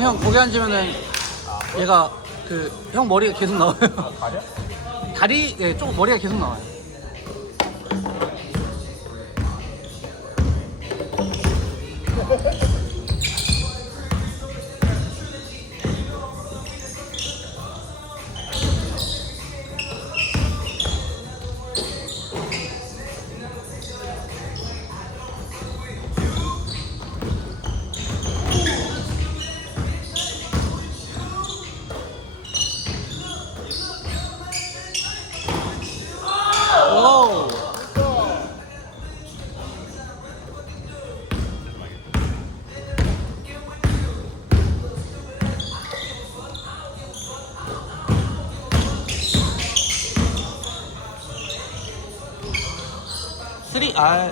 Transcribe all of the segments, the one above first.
형 거기 앉으면은 얘가 그 형 머리가 계속 나와요. 가려? 다리 예 조금 머리가 계속 나와요. 오. 쓰리 아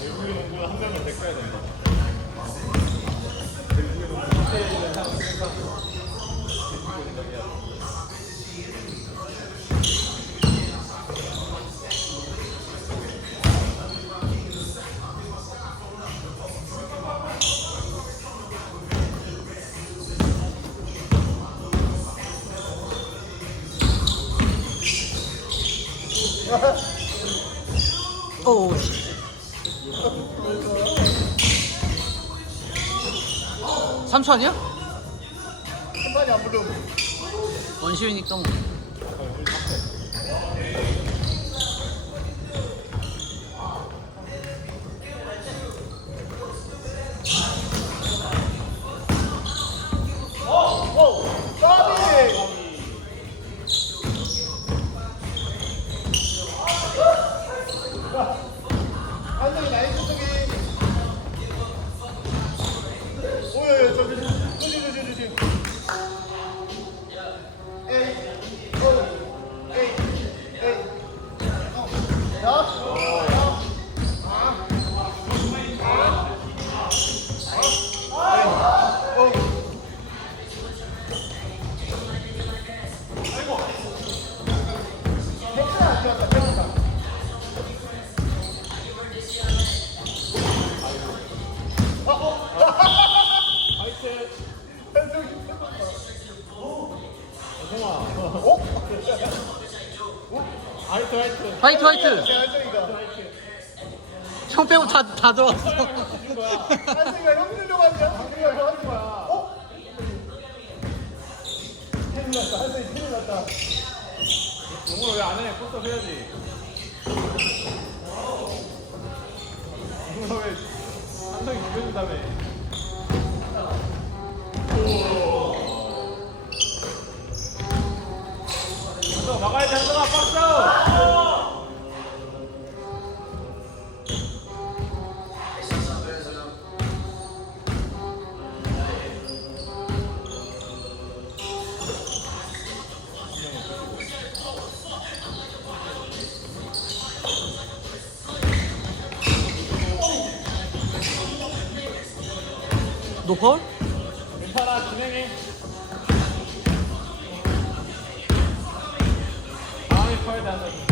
외국인 농구 한 명을 데려야 된다. 오 씨. 3초 아니야? 한판이 안 부르고. 원시이니까 뭐. 한정이 나이스 쪽이. 오예 저기 조심. 에이 오 에이 야. 화이트 화이트. 형 빼고 다 들어왔어. 한승이가 형 주려고 하냐? 한승이가 형 하는 거야. 어? 큰일 났다. 한승이 큰일 났다. 용을 왜 안 해? 포스터 해야지. 용을 왜 한승이 죽여준다며. 한승아 막아야지. 한승아 박스! 노펄? 괜찮아 진행해. 다음에 커야 돼 한승이.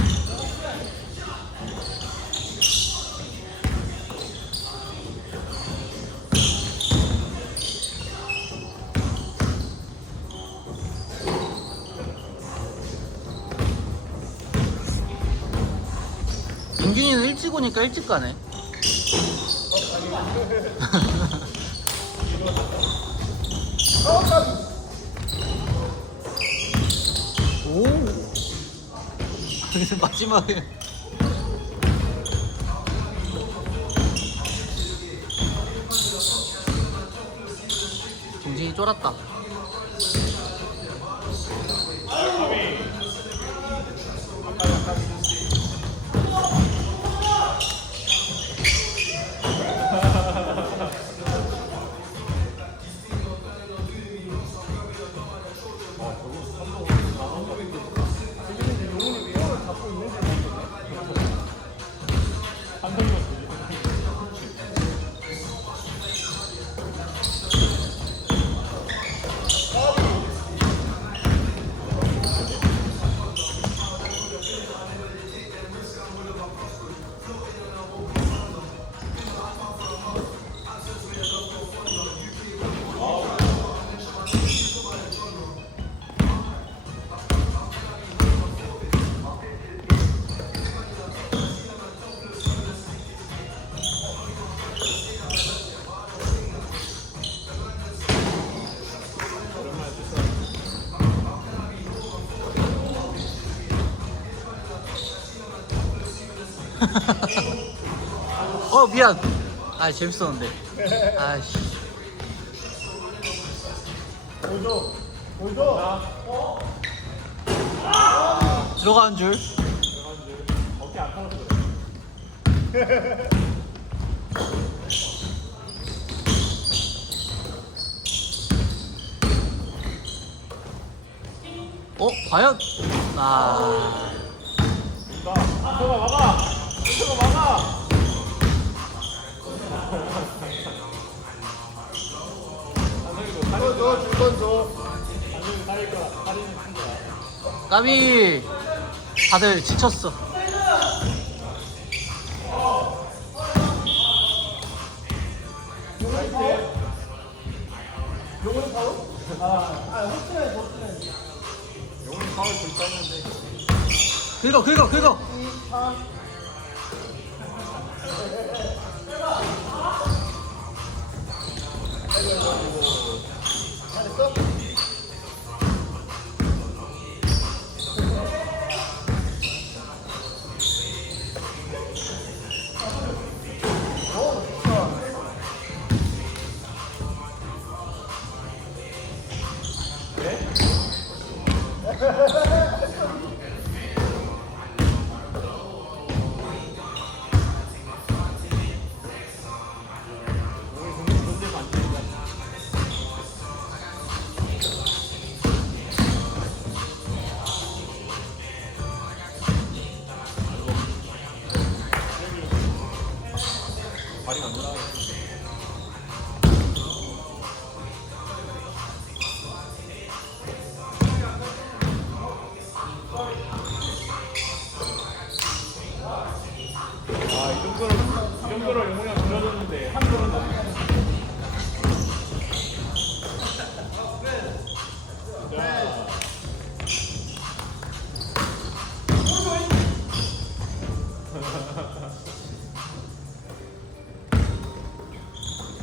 민균이는 일찍 오니까 일찍 가네. 오. 마지막에. 정신이 쫄았다. 미안. 아 재밌었는데. 아씨. 보여줘. 보여줘. 들어가는 줄. 어깨 안 타서 그래. 과연? 아. 들어가 막아. 들어가 막아. 줘. 줄건 줘. 안되면 다릴 거야. 다리는 큰 거야. 까비. 다들 지쳤어. 용은 파울? 호스트라인. 용은 파울 불사 했는데. 긁어. 잘했어? 발이 안 돌아. 이 정도로 영웅이가 불러줬는데 한 번은 더.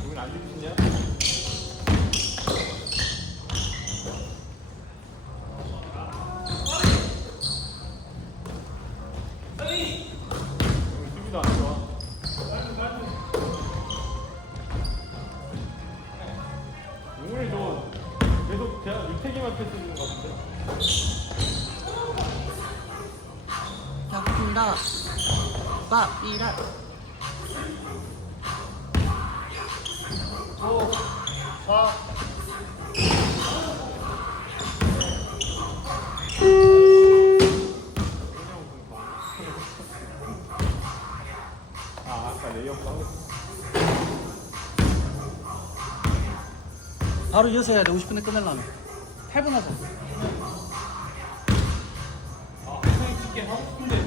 용은 안 죽이시냐? 수비도 안 좋아. 용을 좀 계속 그냥 유태기만 패스해주는 것 같은데. 약분다. 빠이라. 아까 레이업 하고 바로 이어서 해야 돼. 50분에 끝내려면. 8분 하자. 아, 한명이 찍게 하고 싶은데